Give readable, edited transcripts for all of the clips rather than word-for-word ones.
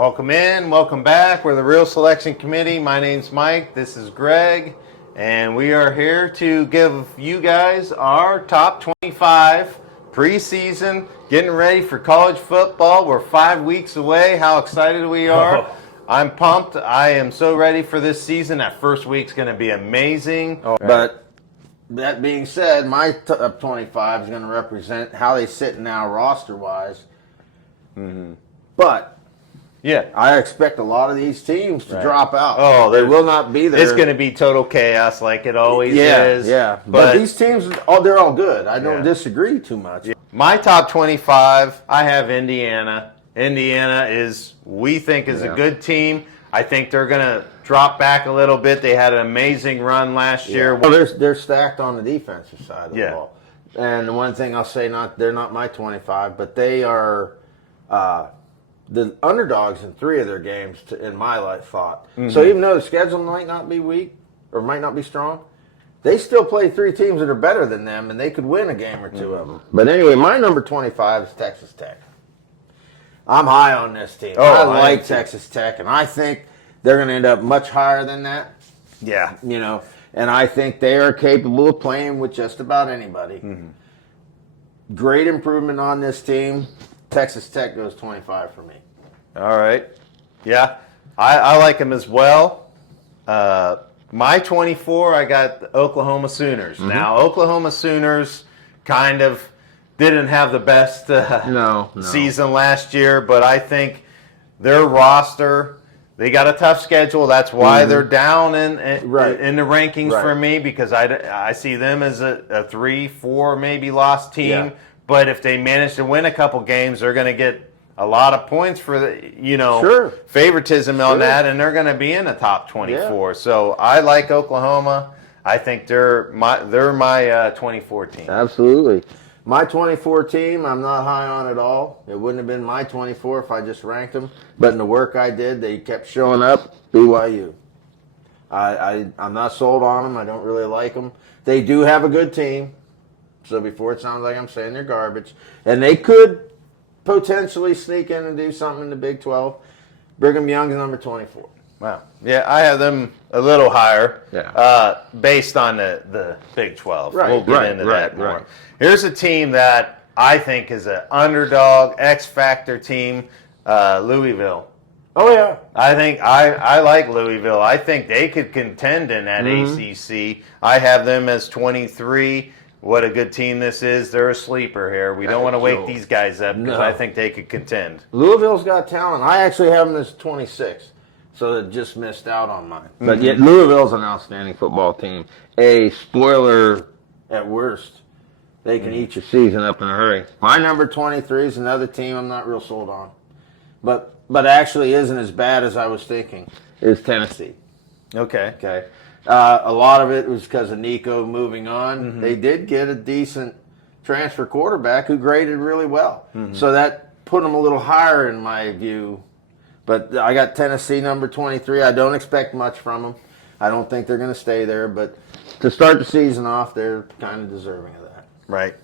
Welcome in, welcome back. We're the Real Selection Committee. My name's Mike, this is Greg, and we are here to give you guys our top 25 preseason, getting ready for college football. We're 5 weeks away. How excited we are. I'm pumped. I am so ready for this season. That first week's going to be amazing. But that being said, my top 25 is going to represent how they sit now roster-wise. But yeah, I expect a lot of these teams to drop out. Oh, they will not be there. It's going to be total chaos like it always is. Yeah, but these teams, they're all good. I don't disagree too much. My top 25, I have Indiana. Indiana we think is a good team. I think they're going to drop back a little bit. They had an amazing run last year. Well, they're stacked on the defensive side of the ball. And the one thing I'll say, they're not my 25, but they are the underdogs in 3 of their games, in my thought. So even though the schedule might not be weak or might not be strong, they still play 3 teams that are better than them, and they could win a game or 2 of them. But anyway, my number 25 is Texas Tech. I'm high on this team. I like Texas Tech, and I think they're going to end up much higher than that. Yeah. And I think they are capable of playing with just about anybody. Great improvement on this team. Texas Tech goes 25 for me. All right. Yeah, I like them as well. My 24, I got the Oklahoma Sooners. Now, Oklahoma Sooners kind of didn't have the best season last year, but I think their roster, they got a tough schedule. That's why they're down in the rankings for me, because I see them as a 3-4 maybe lost team. Yeah. But if they manage to win a couple games, they're going to get a lot of points for the favoritism on that, and they're going to be in the top 24. So I like Oklahoma. I think they're my 24 team. Absolutely. My 24 team, I'm not high on at all. It wouldn't have been my 24 if I just ranked them. But in the work I did, they kept showing up. BYU. I'm not sold on them. I don't really like them. They do have a good team. So before it sounds like I'm saying they're garbage. And they could potentially sneak in and do something in the Big 12. Brigham Young's number 24. Wow. Yeah, I have them a little higher based on the Big 12. We'll get into that more. Here's a team that I think is an underdog, X-Factor team, Louisville. Oh, yeah. I think I like Louisville. I think they could contend in that ACC. I have them as 23. What a good team this is. They're a sleeper here. We don't want to wake these guys up because I think they could contend. Louisville's got talent. I actually have them as 26, so they just missed out on mine. But yet Louisville's an outstanding football team. A spoiler at worst. They can eat your season up in a hurry. My number 23 is another team I'm not real sold on. But actually isn't as bad as I was thinking. Is Tennessee. Okay. A lot of it was because of Nico moving on. They did get a decent transfer quarterback who graded really well. So that put them a little higher in my view. But I got Tennessee number 23. I don't expect much from them. I don't think they're going to stay there. But to start the season off, they're kind of deserving of that. Right.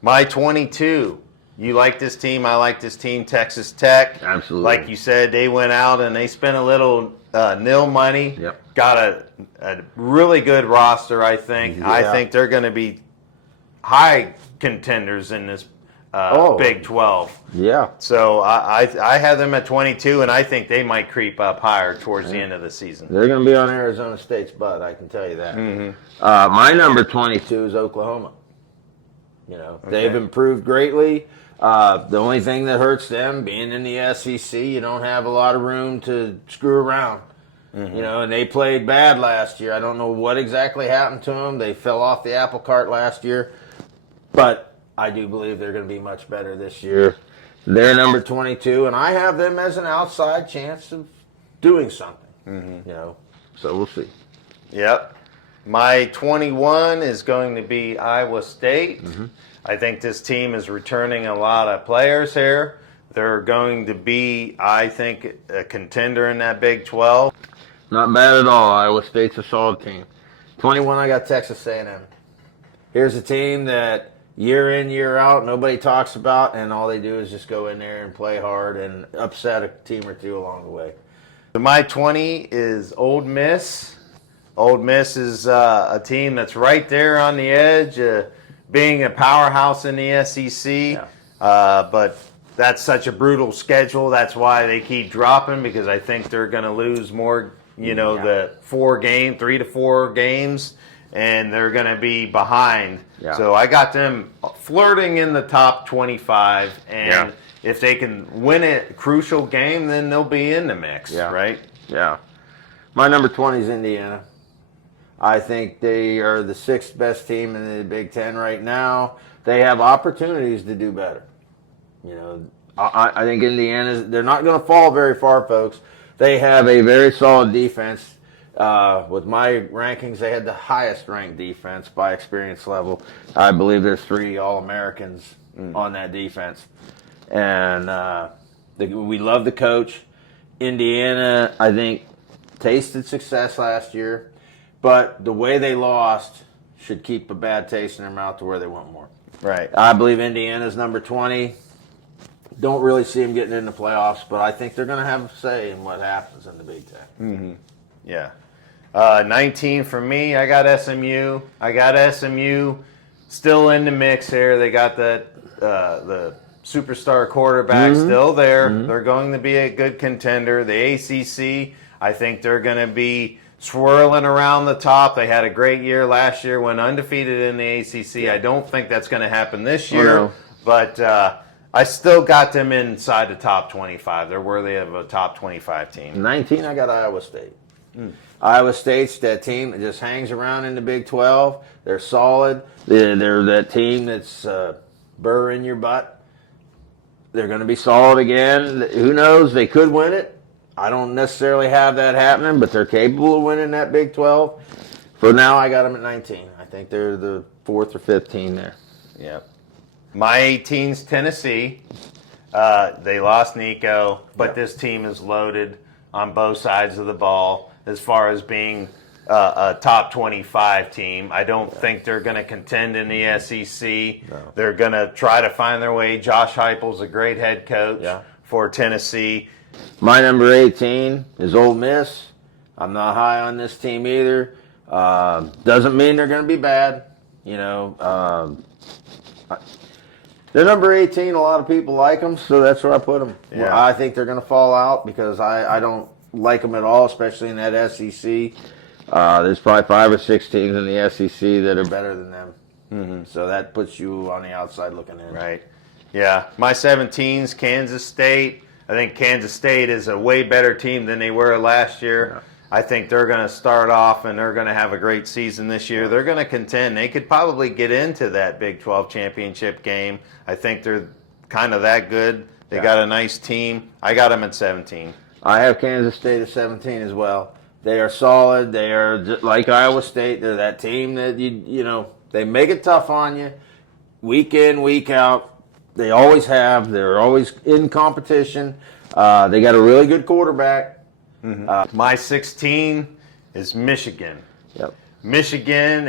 My 22. You like this team. I like this team, Texas Tech. Absolutely. Like you said, they went out and they spent a little nil money. Yep. Got a really good roster, I think. Yeah. I think they're going to be high contenders in this Big 12. Yeah. So I have them at 22, and I think they might creep up higher towards the end of the season. They're going to be on Arizona State's butt, I can tell you that. My number 22 is Oklahoma. They've improved greatly. The only thing that hurts them, being in the SEC, you don't have a lot of room to screw around. And they played bad last year. I don't know what exactly happened to them. They fell off the apple cart last year. But I do believe they're going to be much better this year. They're number 22, and I have them as an outside chance of doing something. So we'll see. Yep. My 21 is going to be Iowa State. I think this team is returning a lot of players here. They're going to be, I think, a contender in that Big 12. Not bad at all. Iowa State's a solid team. 21, I got Texas A&M. Here's a team that year in, year out, nobody talks about, and all they do is just go in there and play hard and upset a team or two along the way. My 20 is Ole Miss. Ole Miss is a team that's right there on the edge, being a powerhouse in the SEC. Yeah. But that's such a brutal schedule. That's why they keep dropping, because I think they're going to lose more, the 3 to 4 games, and they're going to be behind. Yeah. So I got them flirting in the top 25, and if they can win a crucial game, then they'll be in the mix, right? Yeah. My number 20 is Indiana. I think they are the 6th best team in the Big 10 right now. They have opportunities to do better. I think Indiana's, they're not going to fall very far, folks. They have a very solid defense. With my rankings, they had the highest ranked defense by experience level. I believe there's 3 All-Americans on that defense. And we love the coach. Indiana, I think, tasted success last year. But the way they lost should keep a bad taste in their mouth to where they want more. Right. I believe Indiana's number 20. Don't really see them getting in the playoffs, but I think they're going to have a say in what happens in the Big 10. Mm-hmm. Yeah. 19 for me, I got SMU. I got SMU still in the mix here. They got the superstar quarterback still there. Mm-hmm. They're going to be a good contender. The ACC, I think they're going to be swirling around the top. They had a great year last year, went undefeated in the ACC. Yeah. I don't think that's going to happen this year, but I still got them inside the top 25. They're worthy of a top 25 team. 19, I got Iowa State. Iowa State's that team that just hangs around in the Big 12. They're solid. They're that team that's burr in your butt. They're going to be solid again. Who knows? They could win it. I don't necessarily have that happening, but they're capable of winning that Big 12. For now, I got them at 19. I think they're the 4th or 5th team there. Yep. My 18's Tennessee. They lost Nico, but this team is loaded on both sides of the ball as far as being a top 25 team. I don't think they're going to contend in the SEC. No. They're going to try to find their way. Josh Heupel's a great head coach for Tennessee. My number 18 is Ole Miss. I'm not high on this team either. Doesn't mean they're going to be bad. They're number 18. A lot of people like them, so that's where I put them. Yeah. I think they're going to fall out because I don't like them at all, especially in that SEC. There's probably 5 or 6 teams in the SEC that are better than them. Mm-hmm. So that puts you on the outside looking in. Right. Yeah. My 17's Kansas State. I think Kansas State is a way better team than they were last year. Yeah. I think they're going to start off and they're going to have a great season this year. They're going to contend. They could probably get into that Big 12 championship game. I think they're kind of that good. They got a nice team. I got them at 17. I have Kansas State at 17 as well. They are solid. They are just like Iowa State. They're that team that they make it tough on you, week in, week out. They always have. They're always in competition. They got a really good quarterback. Mm-hmm. My 16 is Michigan. Yep. Michigan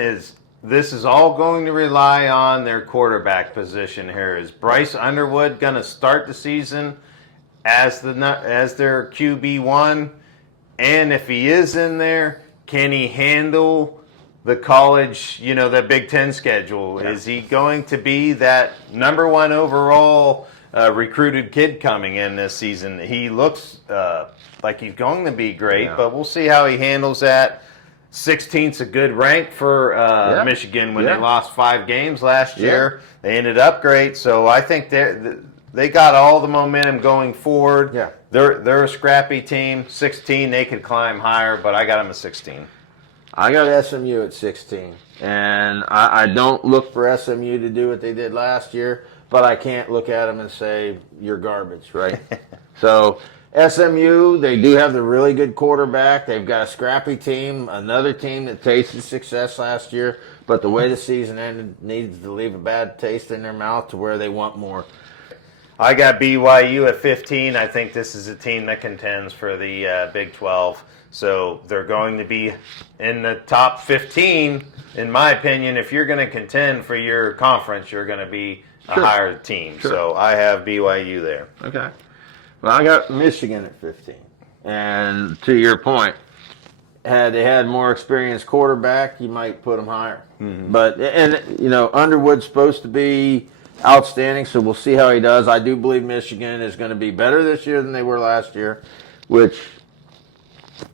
this is all going to rely on their quarterback position here. Is Bryce Underwood going to start the season as their QB1? And if he is in there, can he handle the college, the Big 10 schedule? Yeah. Is he going to be that number 1 overall recruited kid coming in this season? He looks like he's going to be great, but we'll see how he handles that. 16th's a good rank for Michigan when they lost 5 games last year. They ended up great, so I think they got all the momentum going forward. Yeah. They're a scrappy team. 16, they could climb higher, but I got them at 16. I got SMU at 16, and I don't look for SMU to do what they did last year, but I can't look at them and say, you're garbage, right? So SMU, they do have the really good quarterback. They've got a scrappy team, another team that tasted success last year, but the way the season ended needs to leave a bad taste in their mouth to where they want more. I got BYU at 15. I think this is a team that contends for the Big 12. So they're going to be in the top 15, in my opinion. If you're going to contend for your conference, you're going to be a higher team. Sure. So I have BYU there. Okay. Well, I got Michigan at 15. And to your point, had they had more experienced quarterback, you might put them higher. But, Underwood's supposed to be outstanding, so we'll see how he does. I do believe Michigan is going to be better this year than they were last year, which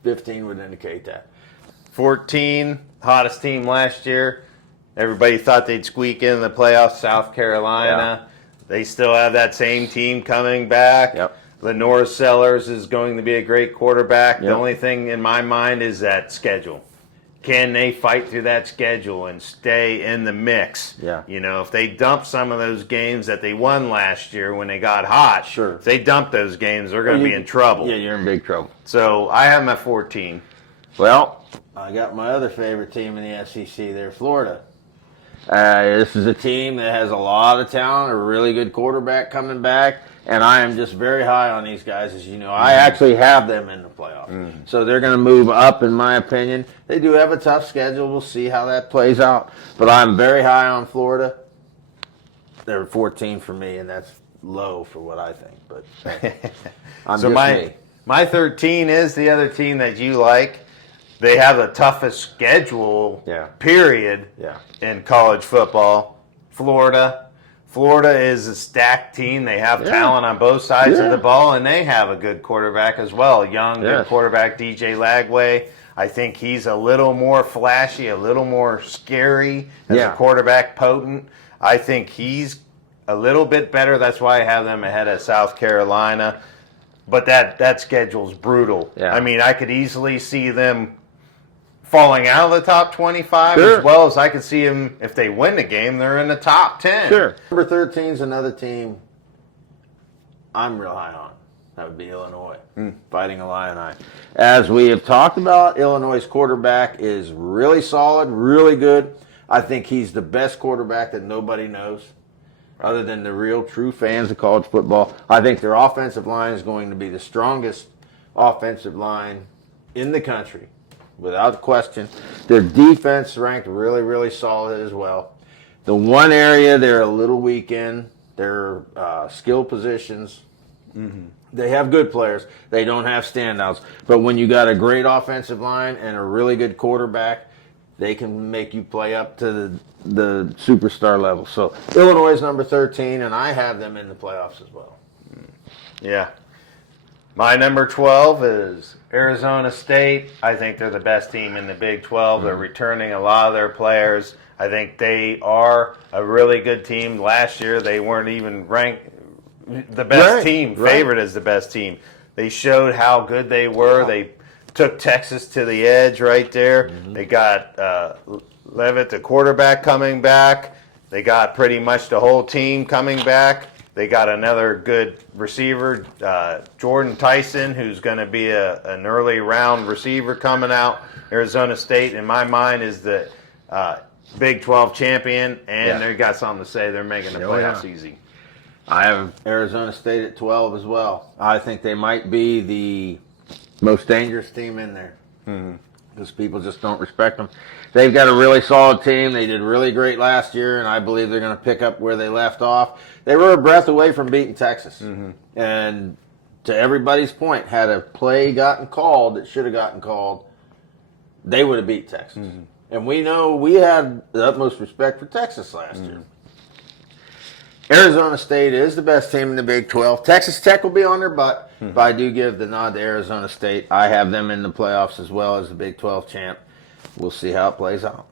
15 would indicate that. 14, hottest team last year. Everybody thought they'd squeak in the playoffs, South Carolina. Yeah. They still have that same team coming back. Yep. Lenore Sellers is going to be a great quarterback. Yep. The only thing in my mind is that schedule. Can they fight through that schedule and stay in the mix? Yeah. If they dump some of those games that they won last year when they got hot, sure. If they dump those games, they're going to be in trouble. Yeah, you're in big trouble. So I have them at 14. Well, I got my other favorite team in the SEC there, Florida. This is a team that has a lot of talent, a really good quarterback coming back, and I am just very high on these guys, as you know. I actually have them in the playoffs. So they're going to move up, in my opinion. They do have a tough schedule. We'll see how that plays out. But I'm very high on Florida. They're 14 for me, and that's low for what I think. But I'm so just my 13 is the other team that you like. They have the toughest schedule, period, in college football. Florida. Florida is a stacked team. They have talent on both sides of the ball, and they have a good quarterback as well. Young, good quarterback, DJ Lagway. I think he's a little more flashy, a little more scary as a quarterback, potent. I think he's a little bit better. That's why I have them ahead of South Carolina. But that schedule's brutal. Yeah. I mean, I could easily see them falling out of the top 25, as well as I could see them, if they win the game, they're in the top 10. Sure. Number 13 is another team I'm real high on. That would be Illinois, Fighting Illini. As we have talked about, Illinois' quarterback is really solid, really good. I think he's the best quarterback that nobody knows, other than the real true fans of college football. I think their offensive line is going to be the strongest offensive line in the country, without question. Their defense ranked really, really solid as well. The one area they're a little weak in, their skill positions. They have good players. They don't have standouts. But when you got a great offensive line and a really good quarterback, they can make you play up to the superstar level. So Illinois is number 13, and I have them in the playoffs as well. Yeah. My number 12 is Arizona State. I think they're the best team in the Big 12. They're returning a lot of their players. I think they are a really good team. Last year, they weren't even ranked the best team, favored as the best team. They showed how good they were. They took Texas to the edge right there. They got Leavitt, the quarterback, coming back. They got pretty much the whole team coming back. They got another good receiver, Jordan Tyson, who's going to be an early round receiver coming out. Arizona State, in my mind, is the Big 12 champion, and they've got something to say. They're making the playoffs easy. I have Arizona State at 12 as well. I think they might be the most dangerous team in there. Because people just don't respect them. They've got a really solid team. They did really great last year, and I believe they're going to pick up where they left off. They were a breath away from beating Texas. And to everybody's point, had a play gotten called that should have gotten called, they would have beat Texas. And we know we had the utmost respect for Texas last year. Arizona State is the best team in the Big 12. Texas Tech will be on their butt, but I do give the nod to Arizona State. I have them in the playoffs as well as the Big 12 champ. We'll see how it plays out.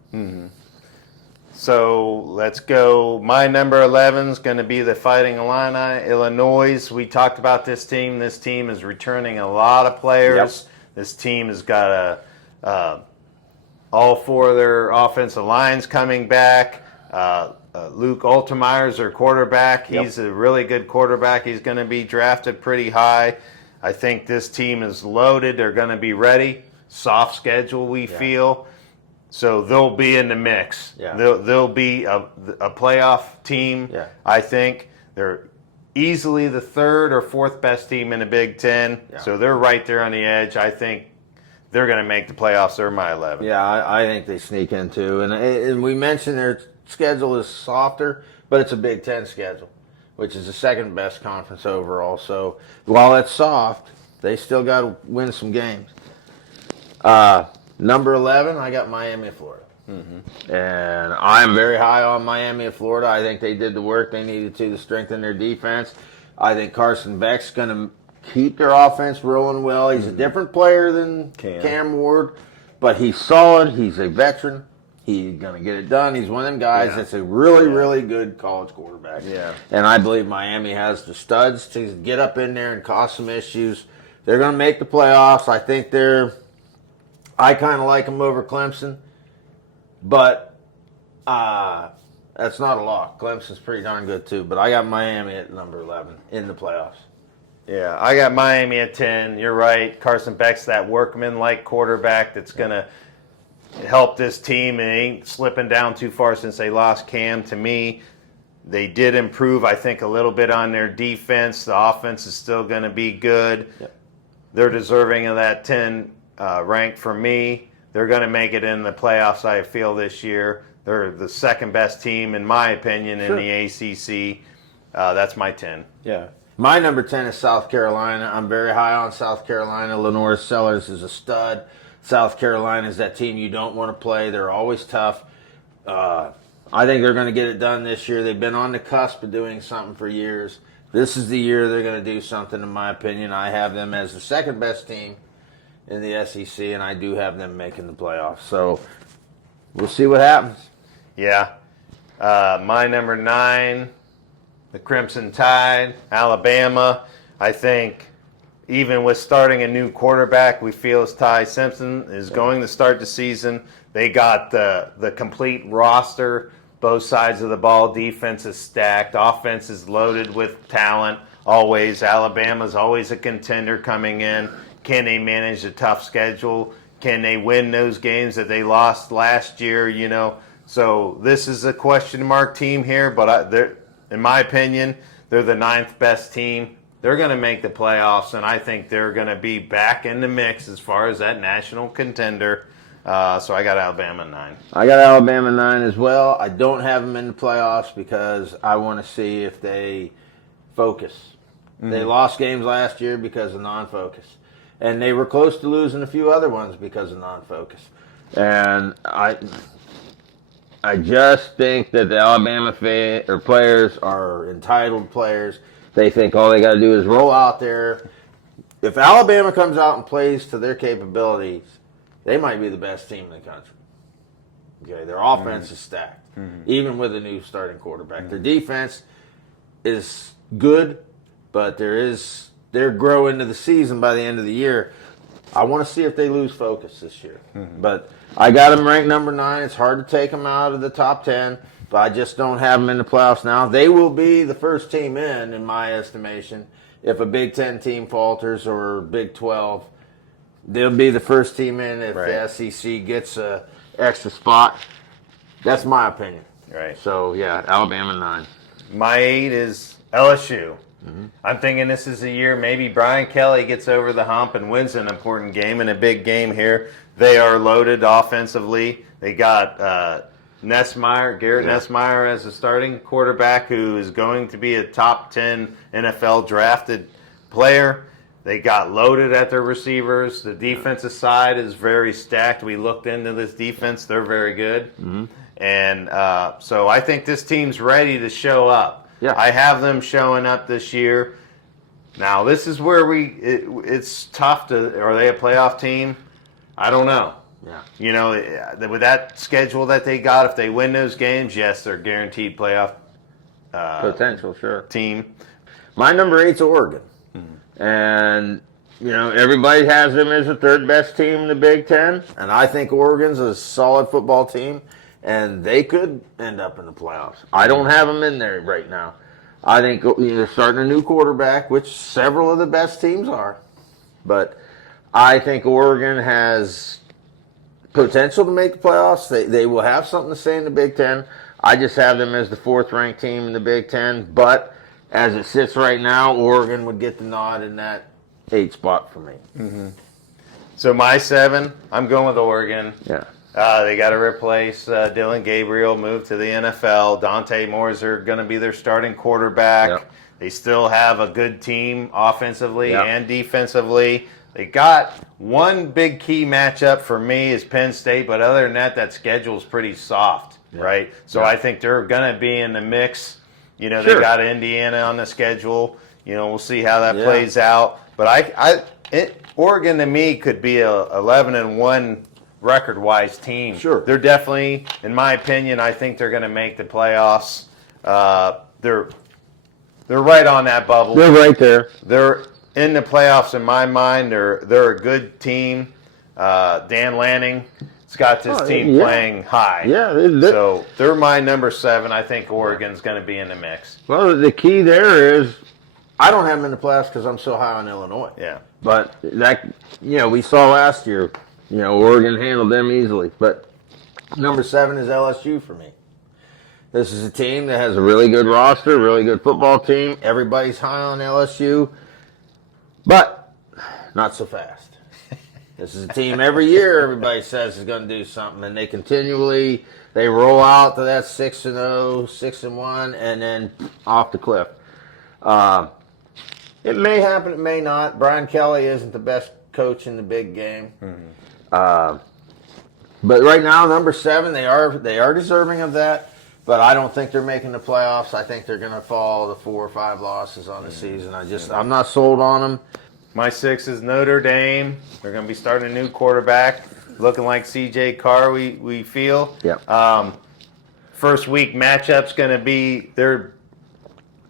So let's go. My number 11 is going to be the Fighting Illini, Illinois. We talked about this team. This team is returning a lot of players. This team has got all four of their offensive lines coming back. Luke Altemeyer's their quarterback. He's a really good quarterback. He's going to be drafted pretty high. I think this team is loaded. They're going to be ready. Soft schedule, we feel. So they'll be in the mix. They'll be a playoff team, I think. They're easily the third or fourth best team in the Big Ten. Yeah. So they're right there on the edge. I think they're going to make the playoffs. They're my 11. Yeah, I think they sneak in too. And we mentioned their schedule is softer, but it's a Big Ten schedule, which is the second best conference overall. So while it's soft, they still got to win some games. Number 11, I got Miami of Florida. And I'm very high on Miami of Florida. I think they did the work they needed to strengthen their defense. I think Carson Beck's going to keep their offense rolling well. He's a different player than Cam Ward, but he's solid. He's a veteran. He's going to get it done. He's one of them guys that's a really, really good college quarterback. Yeah. And I believe Miami has the studs to get up in there and cause some issues. They're going to make the playoffs. I kind of like them over Clemson, but that's not a lock. Clemson's pretty darn good too, but I got Miami at number 11 in the playoffs. Yeah, I got Miami at 10. You're right. Carson Beck's that workman-like quarterback that's going to help this team and ain't slipping down too far since they lost Cam. To me, they did improve, I think, a little bit on their defense. The offense is still going to be good. Yep. They're deserving of that 10 rank for me. They're going to make it in the playoffs, I feel, this year. They're the second best team, in my opinion, in the ACC. That's my 10. Yeah. My number 10 is South Carolina. I'm very high on South Carolina. Lenore Sellers is a stud. South Carolina is that team you don't want to play. They're always tough. I think they're going to get it done this year. They've been on the cusp of doing something for years. This is the year they're going to do something, in my opinion. I have them as the second best team in the SEC, and I do have them making the playoffs. So we'll see what happens. Yeah. My number 9, the Crimson Tide, Alabama. I think even with starting a new quarterback, we feel as Ty Simpson is going to start the season. They got the complete roster, both sides of the ball. Defense is stacked. Offense is loaded with talent. Always. Alabama's always a contender coming in. Can they manage a tough schedule? Can they win those games that they lost last year? You know, so this is a question mark team here, but in my opinion, they're the 9th best team. They're going to make the playoffs, and I think they're going to be back in the mix as far as that national contender. So I got Alabama 9. I got Alabama 9 as well. I don't have them in the playoffs because I want to see if they focus. Mm-hmm. They lost games last year because of non-focus. And they were close to losing a few other ones because of non-focus. And I just think that the Alabama players are entitled players. They think all they got to do is roll out there. If Alabama comes out and plays to their capabilities, they might be the best team in the country. Okay, their offense is stacked, even with a new starting quarterback. Their defense is good, but they're growing into the season by the end of the year. I want to see if they lose focus this year. But I got them ranked number 9. It's hard to take them out of the top 10, but I just don't have them in the playoffs now. They will be the first team in my estimation. If a Big 10 team falters or Big 12, they'll be the first team in if the SEC gets an extra spot. That's my opinion. Right. So, yeah, Alabama 9. My 8 is LSU. I'm thinking this is a year maybe Brian Kelly gets over the hump and wins an important game and a big game here. They are loaded offensively. They got Garrett Nessmeyer as a starting quarterback who is going to be a top 10 NFL drafted player. They got loaded at their receivers. The defensive side is very stacked. We looked into this defense. They're very good. And so I think this team's ready to show up. Yeah. I have them showing up this year. Now, this is where it's tough to – are they a playoff team? I don't know. Yeah. You know, with that schedule that they got, if they win those games, yes, they're guaranteed playoff potential, sure. team. My number 8's Oregon. And, you know, everybody has them as the 3rd best team in the Big Ten. And I think Oregon's a solid football team. And they could end up in the playoffs. I don't have them in there right now. I think they're starting a new quarterback, which several of the best teams are. But I think Oregon has potential to make the playoffs. They will have something to say in the Big Ten. I just have them as the 4th ranked team in the Big Ten. But as it sits right now, Oregon would get the nod in that 8 spot for me. So my 7, I'm going with Oregon. Yeah. They got to replace Dylan Gabriel, moved to the NFL. Dante Moore's are going to be their starting quarterback. Yep. They still have a good team offensively Yep. and defensively. They got one big key matchup for me is Penn State, but other than that, that schedule is pretty soft, right? So I think they're going to be in the mix. You know, Sure. they got Indiana on the schedule. You know, we'll see how that plays out. But Oregon to me could be a 11-1 record-wise team. Sure. They're definitely, in my opinion, I think they're going to make the playoffs. They're right on that bubble. They're right there. They're in the playoffs in my mind. They're a good team. Dan Lanning's got this team playing high. Yeah. So they're my number 7. I think Oregon's going to be in the mix. Well, the key there is I don't have them in the playoffs because I'm so high on Illinois. Yeah. But that, we saw last year, Oregon handled them easily. But number 7 is LSU for me. This is a team that has a really good roster, really good football team. Everybody's high on LSU, but not so fast. This is a team every year everybody says is going to do something, and they roll out to that 6-0, 6-1, and then off the cliff. It may happen, it may not. Brian Kelly isn't the best coach in the big game. But right now, number 7, they are deserving of that. But I don't think they're making the playoffs. I think they're going to fall to 4 or 5 losses on the season. I'm not sold on them. My 6 is Notre Dame. They're going to be starting a new quarterback, looking like C.J. Carr, we feel. Yep. First week matchup's going to be their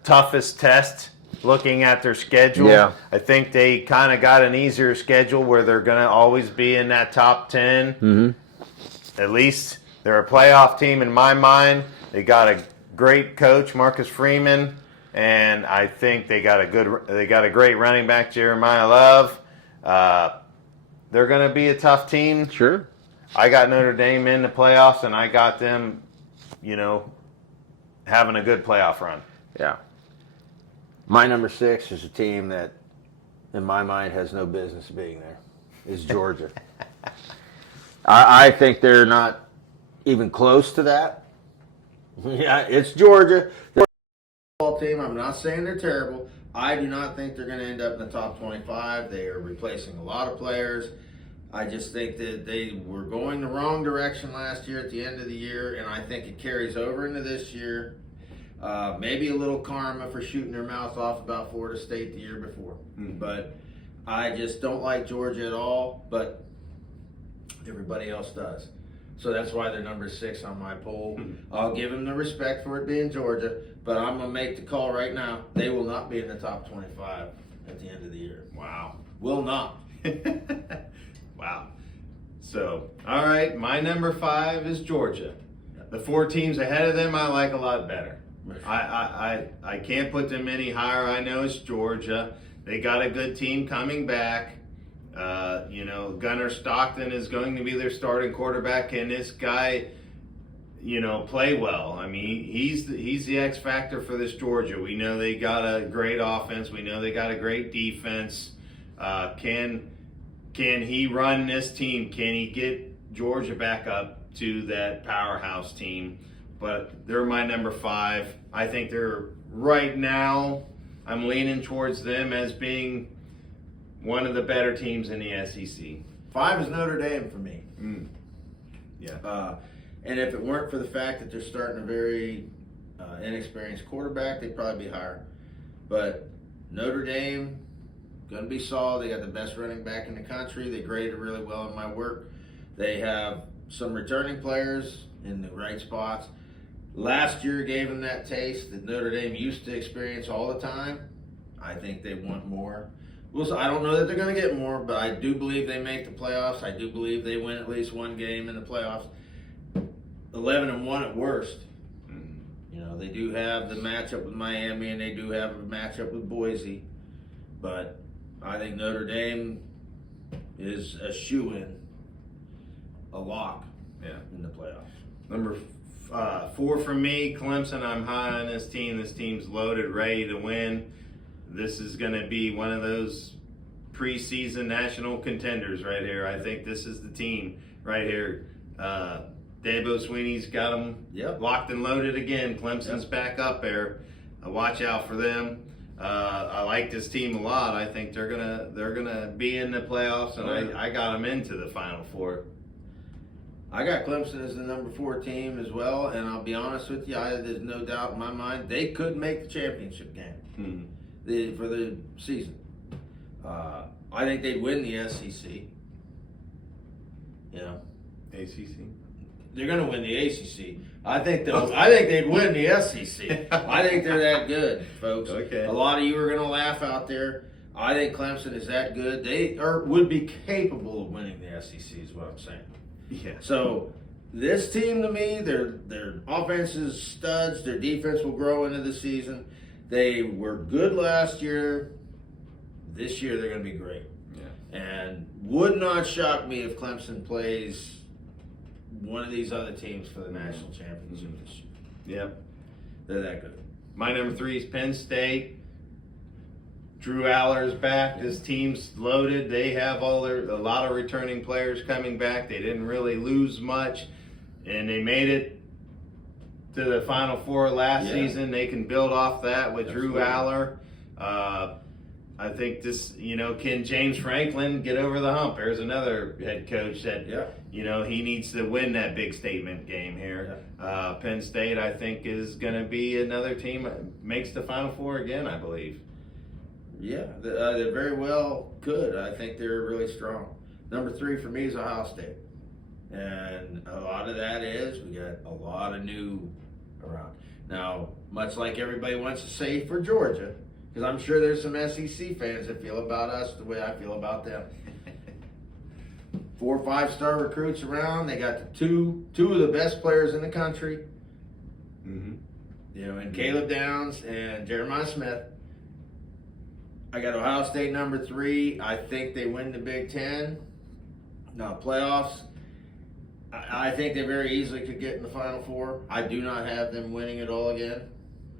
toughest test, looking at their schedule. Yeah. I think they kind of got an easier schedule where they're going to always be in that top 10. Mm-hmm. At least they're a playoff team in my mind. They got a great coach, Marcus Freeman, and I think they got a great running back, Jeremiah Love. They're going to be a tough team. Sure. I got Notre Dame in the playoffs, and I got them, having a good playoff run. Yeah. My number 6 is a team that, in my mind, has no business being there. Is Georgia. I think they're not even close to that. Yeah, it's Georgia. They're a football team. I'm not saying they're terrible. I do not think they're going to end up in the top 25. They are replacing a lot of players. I just think that they were going the wrong direction last year at the end of the year, and I think it carries over into this year. Maybe a little karma for shooting their mouth off about Florida State the year before. But I just don't like Georgia at all, but everybody else does. So that's why they're number 6 on my poll. I'll give them the respect for it being Georgia, but I'm going to make the call right now. They will not be in the top 25 at the end of the year. Wow. Will not. Wow. So, all right, my number 5 is Georgia. The 4 teams ahead of them I like a lot better. I can't put them any higher. I know it's Georgia. They got a good team coming back. Gunnar Stockton is going to be their starting quarterback. Can this guy, play well? I mean, he's the X factor for this Georgia. We know they got a great offense. We know they got a great defense. Can he run this team? Can he get Georgia back up to that powerhouse team? But they're my number 5. I think they're right now. I'm leaning towards them as being one of the better teams in the SEC. 5 is Notre Dame for me. Yeah. And if it weren't for the fact that they're starting a very inexperienced quarterback, they'd probably be higher. But Notre Dame, going to be solid. They got the best running back in the country. They graded really well in my work. They have some returning players in the right spots. Last year gave them that taste that Notre Dame used to experience all the time. I think they want more. I don't know that they're going to get more, but I do believe they make the playoffs. I do believe they win at least one game in the playoffs. 11-1 at worst. They do have the matchup with Miami, and they do have a matchup with Boise. But I think Notre Dame is a shoo-in, a lock in the playoffs. Number 4 for me, Clemson. I'm high on this team. This team's loaded, ready to win. This is going to be one of those preseason national contenders right here. I think this is the team right here. Dabo Sweeney's got them locked and loaded again. Clemson's back up there. Watch out for them. I like this team a lot. I think they're gonna be in the playoffs, and I got them into the Final Four. I got Clemson as the number 4 team as well, and I'll be honest with you, there's no doubt in my mind they could make the championship game for the season. I think they'd win the SEC. You know, ACC. They're going to win the ACC. I think they'd win the SEC. I think they're that good, folks. Okay. A lot of you are going to laugh out there. I think Clemson is that good. They would be capable of winning the SEC, is what I'm saying. Yeah. So this team, to me, their offense is studs. Their defense will grow into the season. They were good last year. This year they're going to be great. Yeah. And would not shock me if Clemson plays one of these other teams for the national championship this year. Yep. They're that good. My number 3 is Penn State. Drew Aller's back. This team's loaded. They have a lot of returning players coming back. They didn't really lose much, and they made it to the Final Four last season. They can build off that with Drew Aller. I think this, can James Franklin get over the hump? There's another head coach that, he needs to win that big statement game here. Yeah. Penn State, I think, is going to be another team that makes the Final Four again, I believe. Yeah, they very well could. I think they're really strong. Number 3 for me is Ohio State. And a lot of that is we got a lot of new around. Now, much like everybody wants to say for Georgia, because I'm sure there's some SEC fans that feel about us the way I feel about them. 4 or 5-star recruits around. They got the two of the best players in the country. And Caleb Downs and Jeremiah Smith. I got Ohio State number 3. I think they win the Big 10. Now, playoffs, I think they very easily could get in the Final Four. I do not have them winning it all again.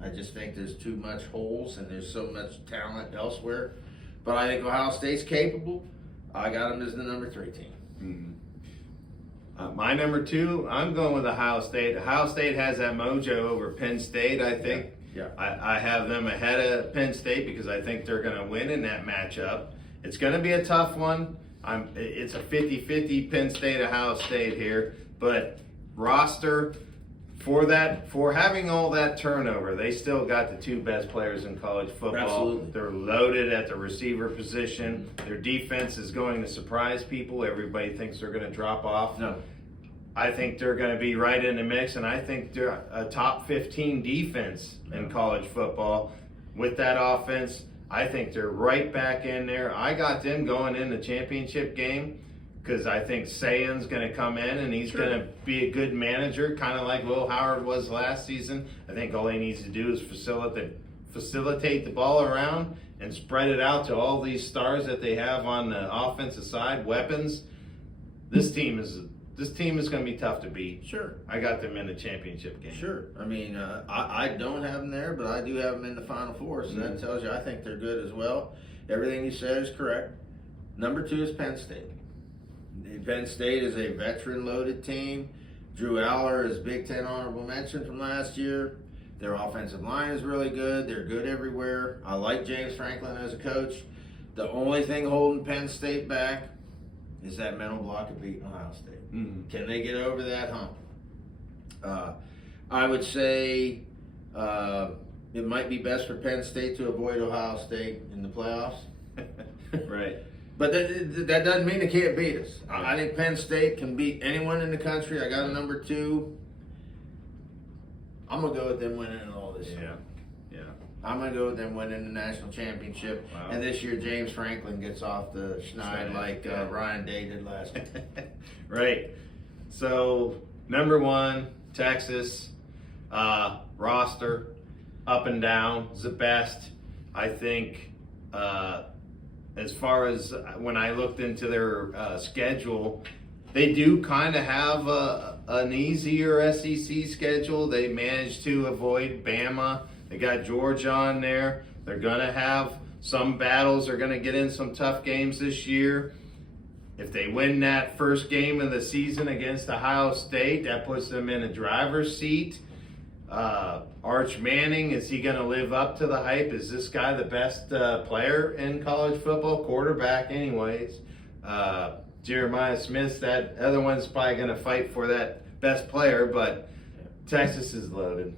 I just think there's too much holes and there's so much talent elsewhere. But I think Ohio State's capable. I got them as the number 3 team. My number 2, I'm going with Ohio State. Ohio State has that mojo over Penn State, I think. Yeah. I have them ahead of Penn State because I think they're going to win in that matchup. It's going to be a tough one. It's a 50-50 Penn State, Ohio State here. But roster, for having all that turnover, they still got the 2 best players in college football. Absolutely. They're loaded at the receiver position. Their defense is going to surprise people. Everybody thinks they're going to drop off. No. I think they're going to be right in the mix, and I think they're a top 15 defense in college football. With that offense, I think they're right back in there. I got them going in the championship game because I think Sayan's going to come in, and he's going to be a good manager, kind of like Will Howard was last season. I think all he needs to do is facilitate the ball around and spread it out to all these stars that they have on the offensive side, weapons. This team is going to be tough to beat. Sure. I got them in the championship game. Sure. I mean, I don't have them there, but I do have them in the Final Four, so that tells you I think they're good as well. Everything you said is correct. Number 2 is Penn State. Penn State is a veteran-loaded team. Drew Aller is Big 10 honorable mention from last year. Their offensive line is really good. They're good everywhere. I like James Franklin as a coach. The only thing holding Penn State back is that mental block of beating Ohio State. Can they get over that hump? I would say it might be best for Penn State to avoid Ohio State in the playoffs. Right. But that doesn't mean they can't beat us. I think Penn State can beat anyone in the country. I got a number 2. I'm going to go with them winning it all this year. Yeah. I'm going to go with them winning the national championship. Wow. And this year, James Franklin gets off the schneid like Ryan Day did last year. Right. So, number 1, Texas. Roster, up and down, is the best. I think as far as when I looked into their schedule, They do kind of have an easier SEC schedule. They managed to avoid Bama. They got Georgia on there. They're going to have some battles. They're going to get in some tough games this year. If they win that first game of the season against Ohio State, that puts them in a driver's seat. Arch Manning, is he going to live up to the hype? Is this guy the best player in college football? Quarterback anyways. Jeremiah Smith, that other one's probably going to fight for that best player, but Texas is loaded.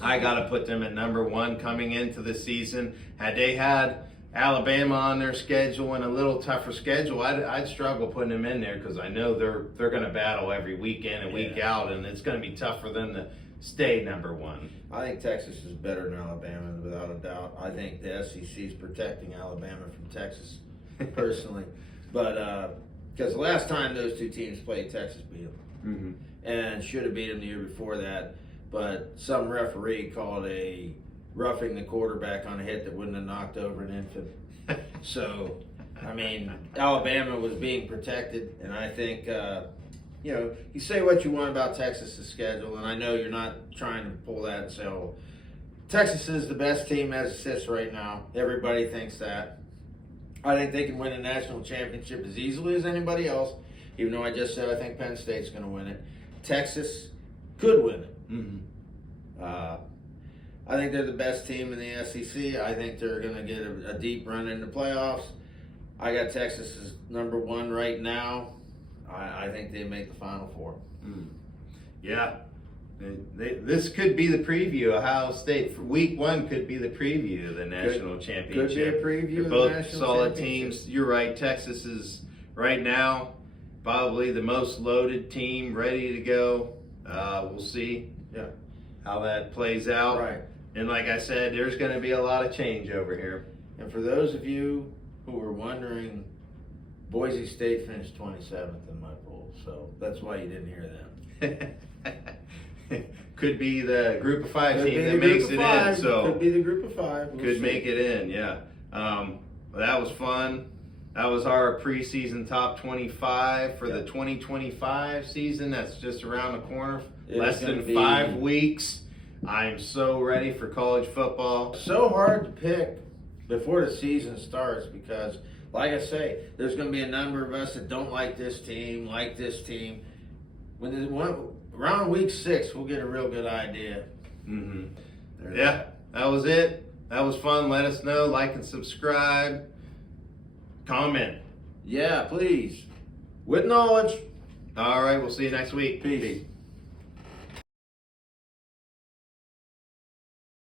I got to put them at number one coming into the season. Had they had Alabama on their schedule and a little tougher schedule, I'd struggle putting them in there because I know they're going to battle every week in and week out, and it's going to be tough for them to stay number one. I think Texas is better than Alabama, without a doubt. I think the SEC is protecting Alabama from Texas, personally. But because the last time those two teams played, Texas beat them. And should have beat them the year before that. But some referee called a roughing the quarterback on a hit that wouldn't have knocked over an infant. So, I mean, Alabama was being protected, and I think, you say what you want about Texas' schedule, and I know you're not trying to pull that and say, oh, Texas is the best team as it sits right now. Everybody thinks that. I think they can win a national championship as easily as anybody else, even though I just said I think Penn State's going to win it. Texas could win it. I think they're the best team in the SEC. I think they're going to get a deep run in the playoffs. I got Texas as number one right now. I think they make the Final Four. Yeah. This could be the preview. Ohio State for week one could be the preview of the national championship. Could be a preview They're of both the national solid championship. teams. You're right. Texas is right now probably the most loaded team, ready to go. We'll see how that plays out. Right. And like I said, there's going to be a lot of change over here. And for those of you who were wondering, Boise State finished 27th in my poll, so that's why you didn't hear them. Could be the group of five Could team be that the group makes of it five. in. So Could be the group of five. We'll could see. make it in, yeah. That was fun. That was our preseason top 25 for the 2025 season. That's just around the corner. Less than 5 weeks. I'm so ready for college football. So hard to pick before the season starts because, like I say, there's going to be a number of us that don't like this team, Around week 6, we'll get a real good idea. Yeah, that was it. That was fun. Let us know. Like and subscribe. Comment. Yeah, please. With knowledge. All right, we'll see you next week. Peace.